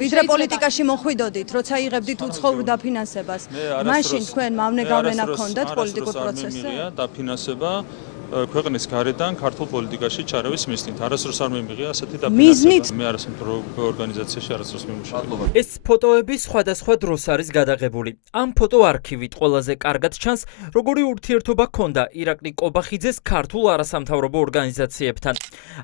ვიდრე პოლიტიკაში მოხვიდოდით, როცა იღებდით უცხოურ დაფინანსებას, მაშინ თქვენ მავნე გავლენა ჰქონდათ პოლიტიკურ პროცესზე? დაფინანსება ქვეყნის გარედან ქართულ პოლიტიკაში ჩარევის მიზნით. არასდროს არ მიმიღია ასეთი დაფინანსება. მე არასამთავრობო ორგანიზაციაში არასდროს მიმუშავე. ეს ფოტოები სხვადასხვა დროს არის გადაღებული. ამ ფოტო არქივით ყველაზე კარგად ჩანს, როგორი ურთიერთობა ჰქონდა ირაკლი კობახიძეს ქართულ არასამთავრობო ორგანიზაციებთან.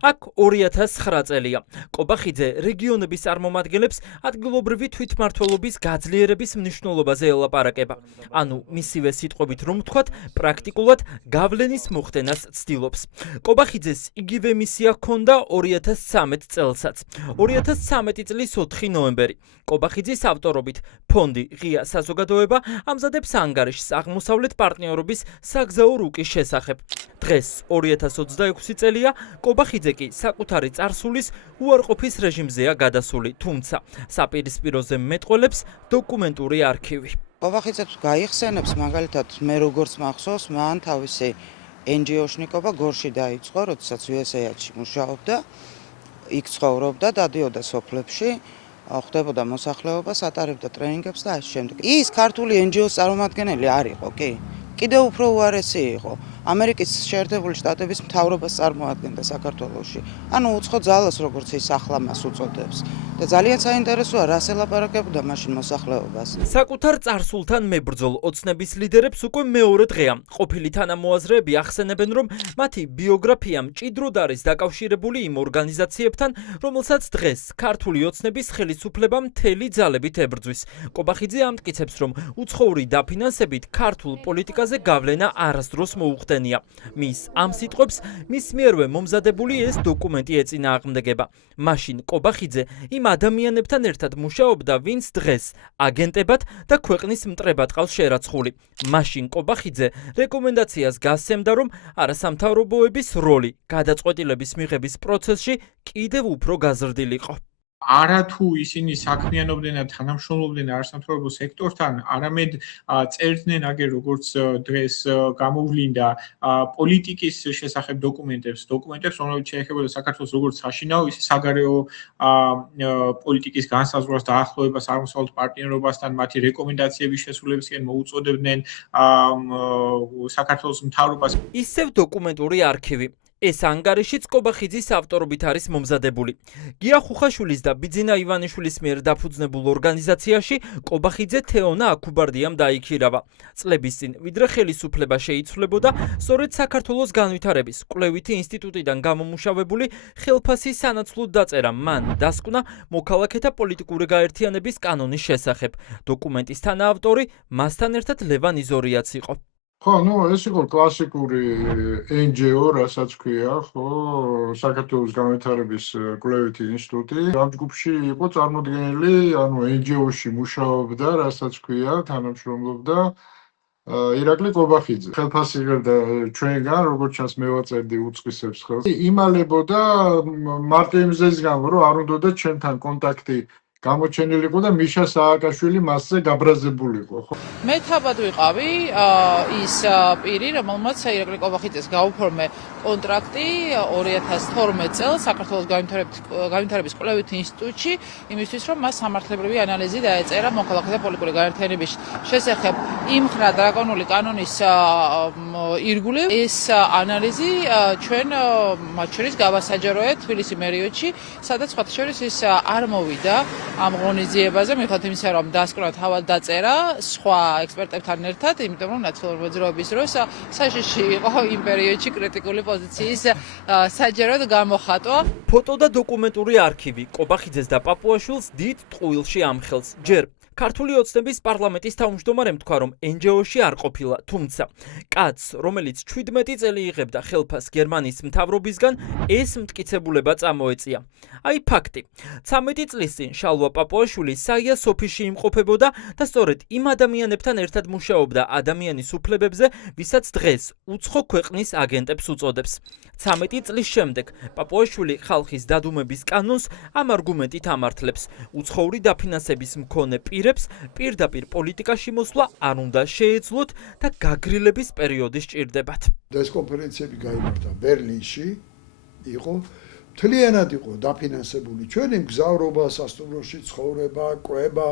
აქ 2009 წელია. კობახიძე რეგიონების წარმომადგენლებს ადგილობრივი თვითმმართველობის გაძლიერების მნიშვნელობაზე ელაპარაკება. ანუ მისივე სიტყვებით რომ ვთქვათ, პრაქტიკულად გავლენის მოხდენას ცდილობს. კობახიძეს იგივე მისია ჰქონდა 2013 წელსაც. 2013 წლის 4 ნოემბერი. კობახიძის ავტორობით ფონდი ღია საზოგადოება ამზადებს ანგარიშს აღმოსავლეთ პარტნიორობის საგზაო რუკის შესახებ. დღეს 2026 წელია, კობახიძე კი საკუთარი წარსულის უარყოფის რეჟიმზეა გადასული, თუმცა საპირისპიროზე მეტყველებს დოკუმენტური არქივი. კობახიძე გაიხსენებს, მაგალითად, მე როგორც მახსოვს, მან თავისი NGO-შნიკობა გორში დაიწყო, როდესაც USA-ში მუშაობდა, იქ ცხოვრობდა, დადიოდა სოფლებში, ხდებოდა მოსახლეობას, ატარებდა ტრენინგებს და ასე შემდეგ. ის ქართული NGO-s წარმომადგენელი არ იყო, კი? კიდევ უფრო უარესი იყო. ამერიკის შეერთებული შტატების მთავრობას წარმოადგენდა საქართველოში. ანუ უცხო ძალას, როგორც ის ახლა მას უწოდებს. და ძალიან საინტერესოა, რას ელაპარაკებდა მაშინ მოსახლეობას. საკუთარ წარსულთან მებრძოლ ოცნების ლიდერებს უკვე მეორე დღეა. ყოფილი თანამოაზრეები ახსენებენ, რომ მათი ბიოგრაფია მჭიდროდ არის დაკავშირებული იმ ორგანიზაციებთან, რომელსაც დღეს ქართული ოცნების ხელისუფლება მთელი ძალებით ებრძვის. კობახიძე ამტკიცებს, რომ უცხოური დაფინანსებით ქართულ პოლიტიკაზე გავლენა არასდროს მოუხდენია. მის ამ სიტყვებს მის მიერვე მომზადებული ეს დოკუმენტი ეწინააღმდეგება. მაშინ კობახიძე იმ ადამიანებთან ერთად მუშაობდა, ვინც დღეს აგენტებად და ქვეყნის მტრებად ყავს შერაცხული. მაშინ კობახიძე რეკომენდაციას გასცემდა, რომ არასამთავრობოების როლი გადაწყვეტილების მიღების პროცესში კიდევ უფრო გაზრდილიყო. არათუ ისინი საქმიანობდნენ და თანამშრომლობდნენ არასამთავრობო სექტორთან, არამედ წერდნენ აგერ როგორც დღეს გამოვლინდა პოლიტიკის შესახებ დოკუმენტებს, რომლებიც შეეხებოდა საქართველოს როგორც საშინაო, ისე საგარეო პოლიტიკის განსაზღვრას და ახლოვებას აღმოსავლეთ პარტნიორობასთან, მათი რეკომენდაციების შესრულებისკენ მოუწოდებდნენ საქართველოს მთავრობას. ისევ დოკუმენტური არქივი. ეს ანგარიშიც კობახიძის ავტორობით არის მომზადებული. გია ხუხაშვილის და ბიძინა ივანიშვილის მიერ დაფუძნებულ ორგანიზაციაში კობახიძე თეონა აქუბარდიამ დაიქირავა. წლების წინ, ვიდრე ხელისუფლება შეიცვლებოდა, სწორედ საქართველოს განვითარების კვლევითი ინსტიტუტიდან გამომუშავებული ხელფასის სანაცვლოდ დაწერა მან დასკვნა მოქალაქეთა პოლიტიკური გაერთიანების კანონის შესახებ. დოკუმენტის თანაავტორი მასთან ერთად ლევან იზორიაც იყო. ხო, ეს იყო კლასიკური NGO, რასაც ქვია, ხო, საქართველოს განვითარების კვლევითი ინსტიტუტი. ამ ჯგუფში იყო წარმოდგენილი, NGO-ში მუშაობდა, რასაც ქვია, თანამშრომლობდა ირაკლი კობახიძე. ხელფასი იღებდა ჩვენგან, როგორც ჩანს, მე ვაწერდი უწყისებს ხელს. იმალებოდა მარტო იმ მიზეზის გამო, რომ არ უნდოდა ჩვენთან კონტაქტი გამოჩენილიყო და მიშა სააკაშვილი მასზე გაბრაზებულიყო, ხო? მე თავად ვიყავი ის პირი, რომელმაც ირაკლი კობახიძეს გაუფორმე კონტრაქტი 2012 წელს საქართველოს განვითარების კვლევითი ინსტიტუტში, იმისთვის, რომ მას სამართლებრივი ანალიზი დაეწერა მოქალაქეთა პოლიტიკური გაერთიანების შესახებ იმხრა დრაკონული კანონის ირგვლივ. ეს ანალიზი ჩვენ მათ შორის გავასაჯაროეთ თბილისის მერიოდში, სადაც სხვათა შორის ის არ მოვიდა ამ ღონისძიებაზე, მიუხედავად იმისა, რომ დასკვნა თავად დაწერა სხვა ექსპერტებთან ერთად, იმიტომ რომ ნაციონალური მოძრაობის დროს საშიში იყო იმ პერიოდში კრიტიკული პოზიციის საჯაროდ გამოხატვა. ფოტო და დოკუმენტური არქივი კობახიძეს და პაპუაშვილს დიდ ტყუილში ამხელს. ჯერ ქართული ოცნების პარლამენტის თავმჯდომარემ თქვა, რომ NGO-ში არ ყოფილა, თუმცა კაცს, რომელიც 17 წელი იღებდა ხელფასს გერმანიის მთავრობისგან, ეს მტკიცებულება წამოეწია. აი ფაქტი. 13 წლის წინ შალვა პაპუაშვილი საიას ოფისში იმყოფებოდა და სწორედ იმ ადამიანებთან ერთად მუშაობდა ადამიანის უფლებებზე, ვისაც დღეს უცხო ქვეყნის აგენტებს უწოდებს. 13 წლის შემდეგ პაპუაშვილი ხალხის დადუმების კანონს ამ არგუმენტით ამართლებს. უცხოური დაფინანსების მქონე პირებს პირდაპირ პოლიტიკაში მოსვლა არ უნდა შეეძლოთ და გაგრილების პერიოდი სჭირდებათ. ეს კონფერენციები გაიმართა ბერლინში, იყო მთლიანად იყო დაფინანსებული ჩვენი მგზავრობა, სასტუმროში ცხოვრება, კვება,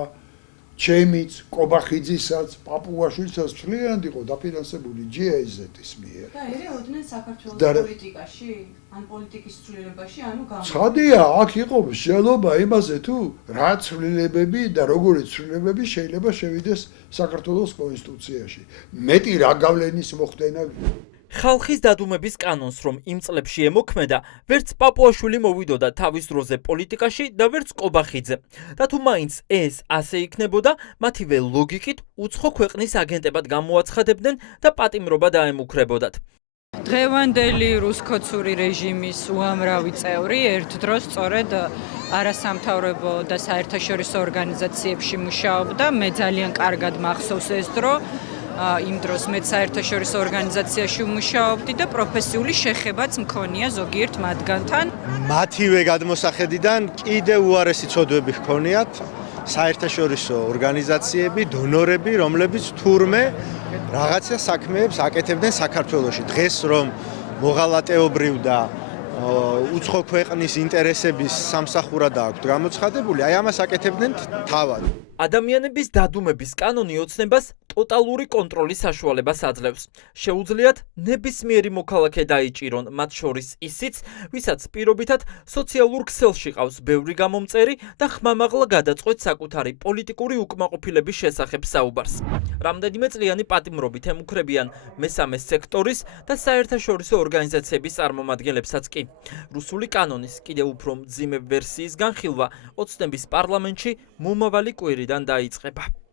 ჩემიც, კობახიძისაც, პაპუაშვილსაც მთლიანად იყო დაფინანსებული GIZ-ის მიერ. და ერეოდნენ საქართველოს პოლიტიკაში, ან პოლიტიკის ცვლილებაში, ანუ ცხადია, აქ იყო მსჯელობა იმაზე თუ რა ცვლილებები და როგორი ცვლილებები შეიძლება შევიდეს საქართველოს კონსტიტუციაში. მეტი რა გავლენის მოხდენა ხალხის დადუმების კანონს რომ იმ წლებში ემოქმედა, ვერც პაპუაშვილი მოვიდოდა თავის დროზე პოლიტიკაში და ვერც კობახიძე. და თუ მაინც ეს ასე იქნებოდა, მათივე ლოგიკით უცხო ქვეყნის აგენტებად გამოაცხადებდნენ და პატიმრობა დაემუქრებოდათ. დღევანდელი რუსკოცური რეჟიმის უამრავი წევრი ერთ დროს სწორედ არასამთავრობო და საერთაშორისო ორგანიზაციებში მუშაობდა. მე ძალიან კარგად მახსოვს ეს დრო. იმ დროს მეც საერთაშორისო ორგანიზაციაში ვმუშაობდი და პროფესიული შეხებაც მქონია ზოგიერთ მათგანთან. მათივე გადმოსახედიდან კიდევ უარესი ცოდვები ჰქონიათ საერთაშორისო ორგანიზაციები, დონორები, რომლებიც თურმე რაღაცა საქმეებს აკეთებდნენ საქართველოში. დღეს რომ მოღალატეობრივ და უცხო ქვეყნის ინტერესების სამსახურად აქვს გამოცხადებული, აი ამას აკეთებდნენ თავად. ადამიანების დადუმების კანონი ოცნებას ტოტალური კონტროლის საშუალებას აძლევს. შეუძლიათ ნებისმიერი მოქალაქე დაიჭირონ, მათ შორის ისიც, ვისაც პირობითად სოციალურ ქსელში ყავს ბევრი გამომწერი და ხმამაღლა გადაწყვეტს საკუთარი პოლიტიკური უკმაყოფილების შესახებ საუბარს. რამდენიმე წლიანი პატიმრობით ემუქრებიან მესამე სექტორის და საერთაშორისო ორგანიზაციების წარმომადგენლებსაც კი. რუსული კანონის კიდევ უფრო მძიმე ვერსიის განხილვა ოცნების პარლამენტში მომავალი კვირიდან დაიწყება.